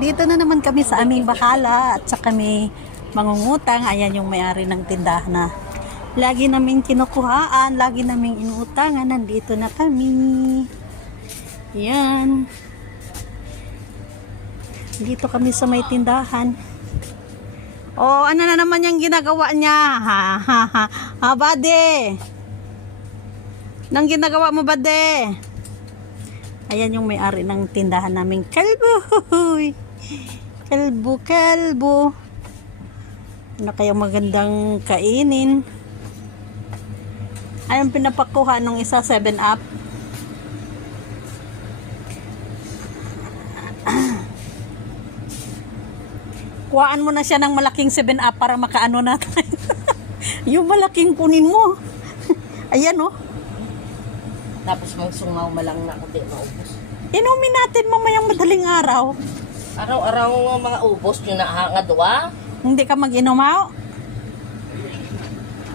Dito na naman kami sa aming bahala at sa kami mangungutang. Ayan yung may-ari ng tindahan na lagi naming kinukuhaan, lagi naming inuutangan. Nandito na kami. Yan. Dito kami sa may tindahan. Oh, ano na naman yung ginagawa niya? Ha, ha, ha. Ha, bade. Nang ginagawa mo, bade? Ayan yung may-ari ng tindahan naming kalbo. Kalbo, kalbo. Ano kayang magandang kainin? Ayun pinapakuha nung isa 7-up. Kuhaan mo na siya ng malaking 7-up para makaano na tayo. Yung malaking kunin mo. Ayan oh. Tapos magsungaw malang na kundi maubos. Inumin natin mamayang madaling araw. Araw-araw mga ubos nyo na hangad wa. Hindi ka mag-inumaw?